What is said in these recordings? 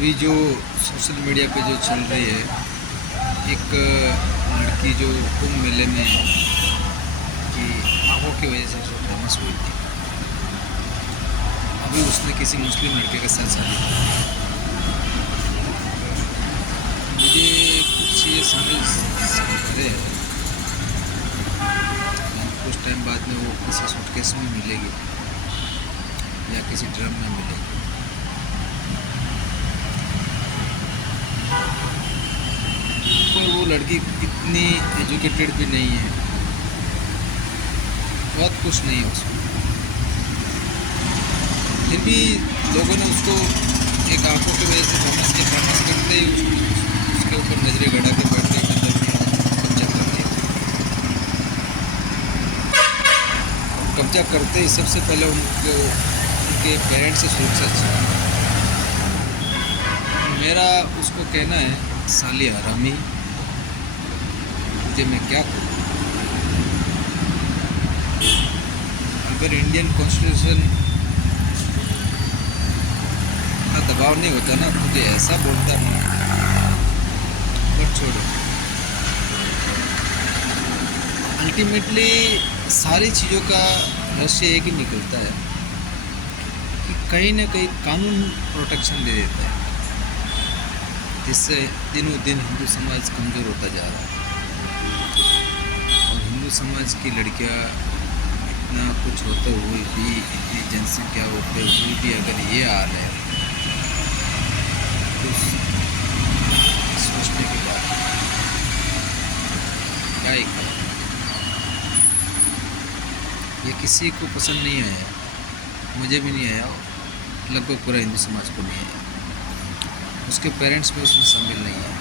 अभी जो social media पे जो चल रही है, एक लड़की जो कुंभ मेले में की आंखों की वजह से जो फेमस हुई थी, अभी उसने किसी मुस्लिम लड़के के साथ शादी की। मुझे कुछ चीज़ें समझ आ रहे हैं, कुछ टाइम बाद में वो किसी सूटकेस में मिलेगी या किसी ड्रम में मिलेगी। पर वो लड़की इतनी एजुकेटेड भी नहीं है, बहुत कुछ नहीं है उसमें, फिर भी लोगों ने उसको एक आंखों की वजह से फेमस करते ही उसके ऊपर नजरें गड़ा के बैठ गए, कब्जा कर दिया। कब्जा करते ही सबसे पहले उनके पेरेंट्स से सुरक्षा चाहिए। मेरा उसको कहना है, साली हरामी, तुझे मैं क्या करूँ? अगर इंडियन कॉन्स्टिट्यूशन का दबाव नहीं होता ना, तुझे ऐसा बोलता नहीं। पर छोड़ो, अल्टीमेटली सारी चीज़ों का रहस्य एक ही निकलता है कि कहीं ना कहीं कानून प्रोटेक्शन दे देता है, जिससे दिनों दिन हिंदू समाज कमज़ोर होता जा रहा है। और हिंदू समाज की लड़कियां इतना कुछ होते हुए भी, इतनी जनसंख्या होते हुए भी अगर ये हाल है, तो सोचने की बात है। क्या ही करें, ये किसी को पसंद नहीं आया, मुझे भी नहीं आया, लगभग पूरा हिंदू समाज को नहीं आया, उसके पेरेंट्स भी उसमें शामिल नहीं है।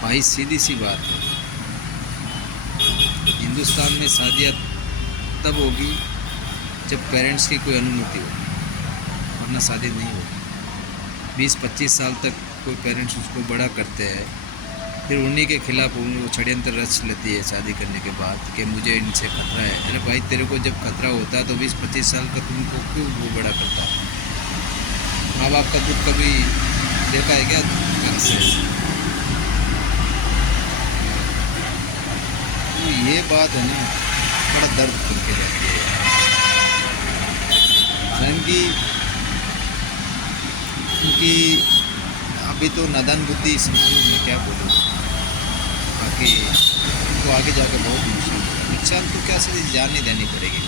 भाई सीधी सी बात है, हिंदुस्तान में शादियाँ तब होगी जब पेरेंट्स की कोई अनुमति हो, वरना शादी नहीं होगी। 20-25 साल तक कोई पेरेंट्स उसको बड़ा करते हैं, फिर उन्हीं के खिलाफ वो षड्यंत्र रच लेती है शादी करने के बाद कि मुझे इनसे खतरा है। अरे भाई, तेरे को जब खतरा होता है तो 20-25 साल का तुमको क्यों वो बड़ा करता है? माँ बाप का दुख कभी देखा है क्या ढंग से? तो ये बात है ना, बड़ा दर्द करके रहती है क्योंकि अभी तो नादान बुद्धि समझो, मैं क्या बोलूँ, बाकी तो आगे जाकर बहुत नुकसान तो क्या से जान नहीं देनी पड़ेगी।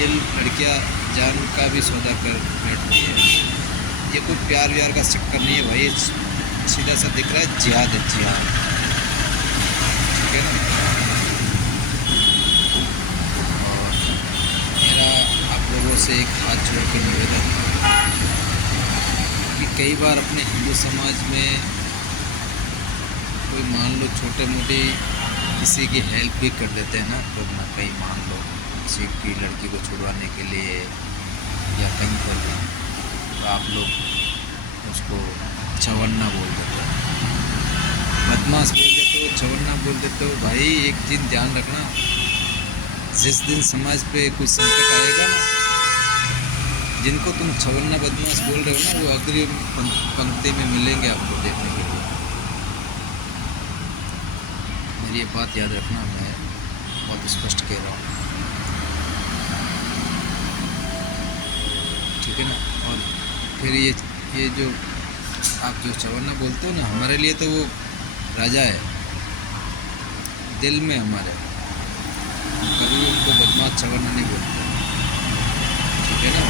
ये लड़कियां जान का भी सौदा कर बैठती है। ये कोई प्यार व्यार का चक्कर नहीं है भाई, सीधा सा दिख रहा है, जिहाद है, जिहाद। ठीक है ना? और मेरा आप लोगों से एक हाथ जोड़ कर निवेदन कि कई बार अपने हिंदू समाज में कोई मान लो छोटे मोटे किसी की हेल्प भी कर देते हैं ना, लोग ना, कहीं मान लो किसी की लड़की को छुड़वाने के लिए या कहीं पर भी, तो आप लोग उसको चवन्ना बोल देते हो, बदमाश बोल देते हो, चवन्ना बोल देते हो। भाई एक चीज़ ध्यान रखना, जिस दिन समाज पे कोई संकट आएगा ना, जिनको तुम चवन्ना बदमाश बोल रहे हो ना, वो अग्रिम पंक्ति में मिलेंगे आपको देखने के लिए। मेरी ये बात याद रखना, मैं बहुत स्पष्ट कह रहा हूँ, ठीक है ना? और फिर ये जो आप जो चवन्ना बोलते हो ना, हमारे लिए तो वो राजा है दिल में हमारे, कभी उनको बदमाश चवन्ना नहीं बोलते, ठीक है ना?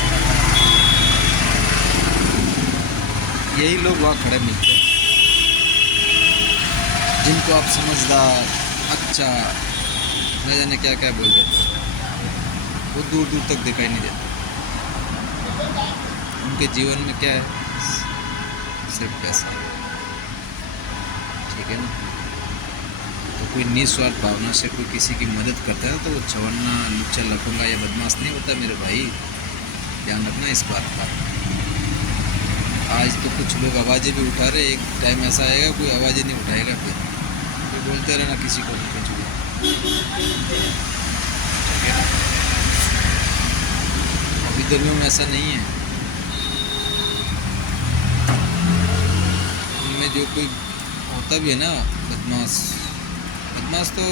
यही लोग वहाँ खड़े मिलते हैं जिनको आप समझदार, अच्छा, न जाने क्या क्या बोल देते हो, वो दूर दूर तक दिखाई नहीं देते। उनके जीवन में क्या है? सिर्फ पैसा, ठीक है ना? तो कोई निस्वार्थ भावना से कोई किसी की मदद करता है तो वो चवन्ना, लुच्चा, लफंगा या बदमाश नहीं होता मेरे भाई, ध्यान रखना इस बात का। आज तो कुछ लोग आवाज़ें भी उठा रहे, एक टाइम ऐसा आएगा कोई आवाज़ें नहीं उठाएगा, फिर कोई बोलते रहना किसी को भी कुछ भी, ठीक है ना? अभी गर्मियों में ऐसा नहीं है, जो कोई होता भी है ना बदमाश, बदमाश तो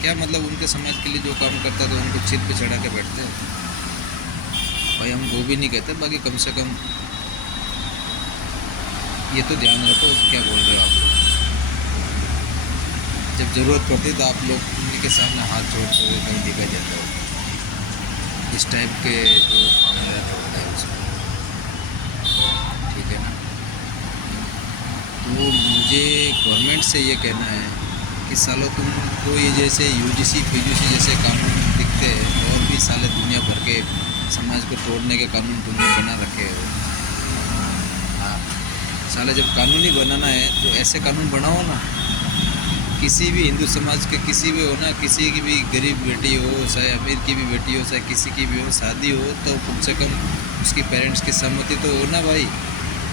क्या मतलब उनके समाज के लिए जो काम करता है तो उनको सिर पे चढ़ा के बैठते हैं। भाई हम वो भी नहीं कहते, बाकी कम से कम ये तो ध्यान रखो क्या बोल रहे हो आप लोग। जब ज़रूरत पड़ती तो आप लोग उनके सामने हाथ जोड़ते हुए कहीं दिखाई जाता हो। इस टाइप के जो मामला होता है उसमें, ठीक है ना। तो मुझे गवर्नमेंट से ये कहना है कि सालों तुमको ये जैसे यूजीसी पीयूसी जैसे कानून दिखते हैं और भी साले दुनिया भर के समाज को तोड़ने के कानून तुमने बना रखे हो। हाँ साले जब कानून ही बनाना है तो ऐसे कानून बनाओ ना, किसी भी हिंदू समाज के किसी भी हो ना, किसी की भी गरीब बेटी हो, चाहे अमीर की भी बेटी हो, चाहे किसी की भी हो, शादी हो तो कम से कम उसकी पेरेंट्स की सहमति तो हो ना भाई।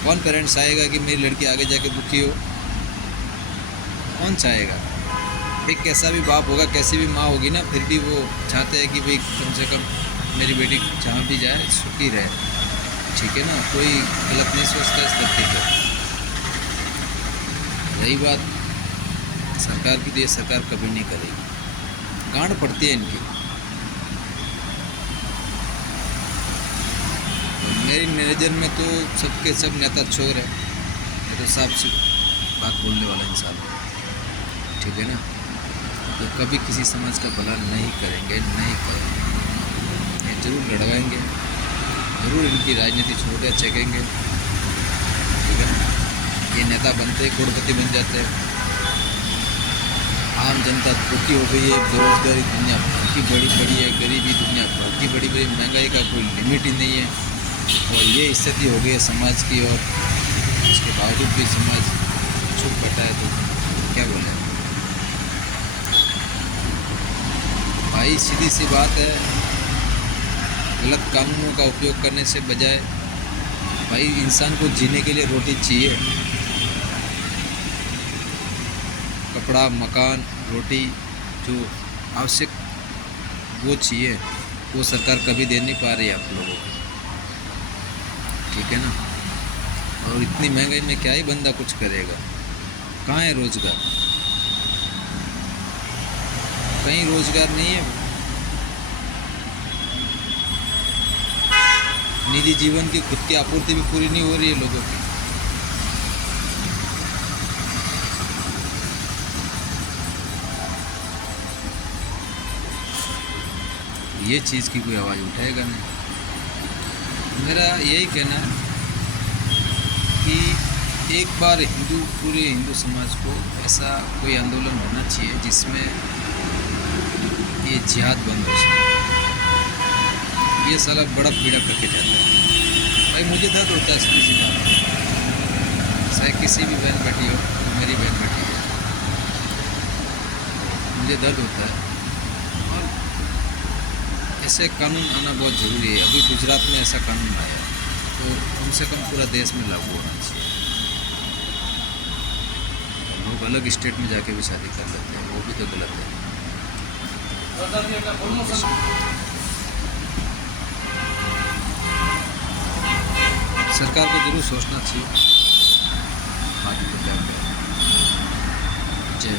कौन पेरेंट्स आएगा कि मेरी लड़की आगे जाके दुखी हो? कौन चाहेगा? एक कैसा भी बाप होगा, कैसी भी माँ होगी ना, फिर भी वो चाहते हैं कि भाई कम से कम मेरी बेटी जहाँ भी जाए सुखी रहे, ठीक है ना। कोई गलत नहीं सोचता इस धरती पर। रही बात सरकार की, तो ये सरकार कभी नहीं करेगी, गांड पड़ती है इनकी। मेरी नज़र में तो सबके सब नेता चोर है, ये तो साफ सी बात बोलने वाला इंसान है, ठीक है ना। तो कभी किसी समाज का भला नहीं करेंगे, नहीं करेंगे, ये जरूर लड़वाएंगे, जरूर इनकी राजनीति छोटे चेकेंगे, ठीक है ना। ये नेता बनते करोड़पति बन जाते हैं, आम जनता दुखी हो गई है, बेरोजगारी दुनिया भर की बड़ी बड़ी है, गरीबी दुनिया भर की बड़ी बड़ी, महंगाई का कोई लिमिट ही नहीं है। और ये स्थिति हो गई है समाज की, और उसके बावजूद भी समाज चुप बैठा है, तो क्या बोले भाई। सीधी सी बात है, गलत कानूनों का उपयोग करने से बजाय भाई इंसान को जीने के लिए रोटी चाहिए, कपड़ा, मकान, रोटी जो आवश्यक वो चाहिए, वो सरकार कभी दे नहीं पा रही है आप लोगों को, ठीक है ना। और इतनी महंगाई में क्या ही बंदा कुछ करेगा? कहाँ है रोजगार? कहीं रोजगार नहीं है। निजी जीवन की खुद की आपूर्ति भी पूरी नहीं हो रही है लोगों की। ये चीज़ की कोई आवाज़ उठाएगा नहीं। मेरा यही कहना है कि एक बार पूरे हिंदू समाज को ऐसा कोई आंदोलन होना चाहिए जिसमें ये जिहाद बंद हो सके। ये साला बड़ा पीड़ा करके जाता है भाई, मुझे दर्द होता है इसकी सी बात, चाहे किसी भी बहन बेटी हो, मेरी बहन बेटी है, मुझे दर्द होता है। ऐसे कानून आना बहुत ज़रूरी है। अभी गुजरात में ऐसा कानून आया तो कम से कम पूरा देश में लागू होना चाहिए। लोग अलग स्टेट में जाके भी शादी कर लेते हैं, वो भी तो गलत है। सरकार को जरूर सोचना चाहिए, बाकी तो क्या करें। जय